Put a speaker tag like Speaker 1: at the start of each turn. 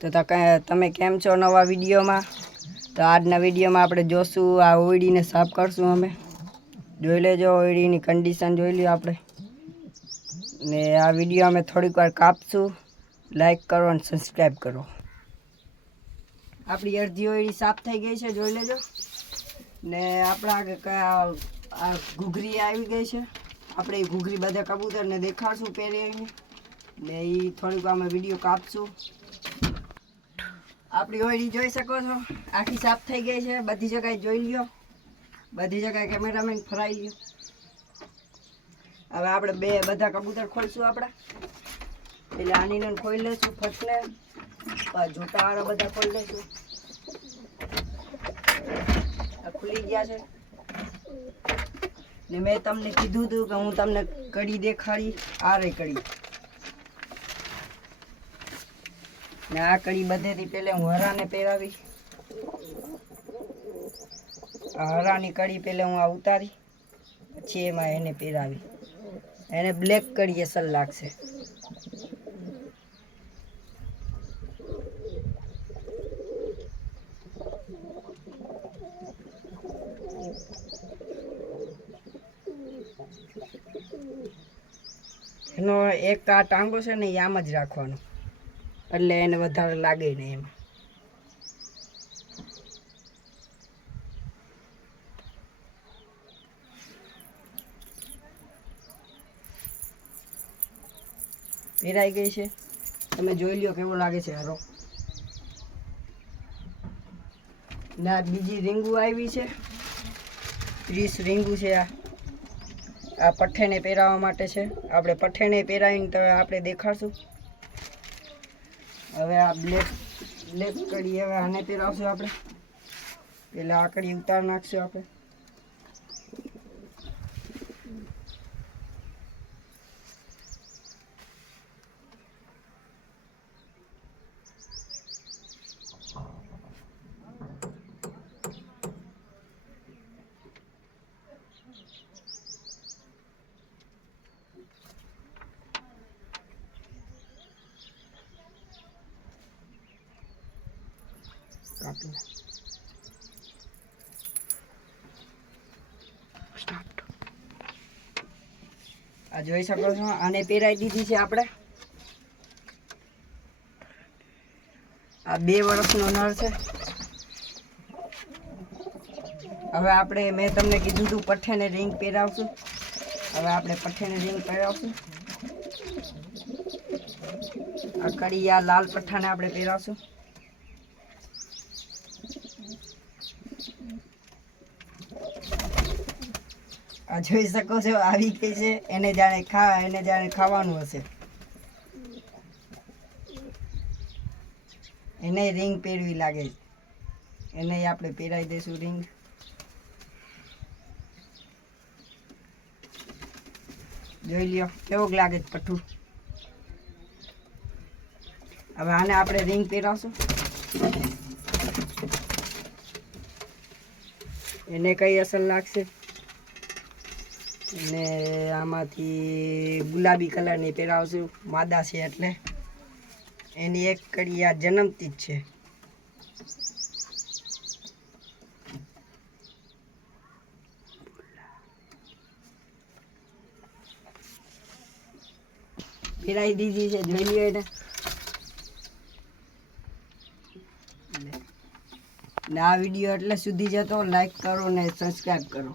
Speaker 1: તો તમે કેમ છો નવા વિડીયોમાં? તો આજના વિડીયોમાં આપણે જોશું આ ઓઈડીને સાફ કરશું અમે. જોઈ લેજો ઓઈડીની કન્ડિશન જોઈ લઈએ આપણે. ને આ વીડિયો અમે થોડીક વાર કાપશું. લાઈક કરો અને સબસ્ક્રાઈબ કરો. આપણી અડધી ઓયડી સાફ થઈ ગઈ છે, જોઈ લેજો. ને આપણા કયા આ ઘૂઘરી આવી ગઈ છે. આપણે એ ઘૂઘરી બધા કબૂતરને દેખાડશું પહેરી ને એ થોડીક અમે વીડિયો કાપશું. આપણી ઓયડી જોઈ શકો છો. આખી સાફ થઈ ગઈ છે. બધી જગ્યાએ જોઈ લ્યો. બધી જગ્યાએ કેમેરામેન ફરાઈ લ્યો હવે આપણે બે બધા કબૂતર ખોલશું આપણા. એટલે આનીને ખોલી લઈશું ફટને જોટાવાળા બધા ખોલી લઈશું ખુલી ગયા છે. ને મેં તમને કીધું હતું કે હું તમને કડી દેખાડી, આ રહી કડી. ને આ કડી બધેથી પેલે હું હરાને પહેરાવી આ હરાની કડી પેલે હું આ ઉતારી, પછી એમાં એને પહેરાવી. એને બ્લેક કડી અસર લાગશે. એનો એક આ ટાંગો છે ને આમ જ રાખવાનો. એટલે એને વધારે લાગે નહીં એમ. પહેરાઈ ગઈ છે. તમે જોઈ લ્યો કેવો લાગે છે હારો. ના બીજી રીંગુ આવી છે. ત્રીસ રીંગુ છે આ. આ પઠ્ઠેને પહેરાવવા માટે છે. આપણે પઠ્ઠેને પહેરાવીને તમે આપણે દેખાડશું. હવે આ બ્લેક બ્લેક કડી હવે આને પહેરાવશું આપણે. પેલા આ કડી ઉતાર નાખશું આપણે. કાપી આ જોઈ શકો છો, આને પહેરાવી દીધી છે આપણે. આ બે વર્ષનો નળ છે. હવે આપણે, મેં તમને કીધું હતું પઠ્ઠેને રિંગ પહેરાવશું. હવે આપણે પઠ્ઠેને રિંગ પહેરાવશું. આ કડી આ લાલ પઠ્ઠાને આપણે પહેરાવશું. આ જોઈ શકો છો, આવી ગઈ છે. એને જાણે ખા, એને જાણે ખાવાનું હશે. એને રિંગ પહેરવી લાગે એને આપણે પહેરાવી દઈશું રિંગ. જોઈ લ્યો, કેવોક લાગે પઠ્ઠું? હવે આને આપણે રિંગ પહેરાવશું. એને કઈ અસર લાગશે? ને આમાંથી ગુલાબી કલરની પહેરાવશું, માદા છે એટલે. એની એક કડી આ જન્મતી જ છે. પહેરાવી દીધી છે, જોઈ લ્યો ને આ વીડિયો એટલે સુધી જતો લાઈક કરો ને સબસ્ક્રાઈબ કરો.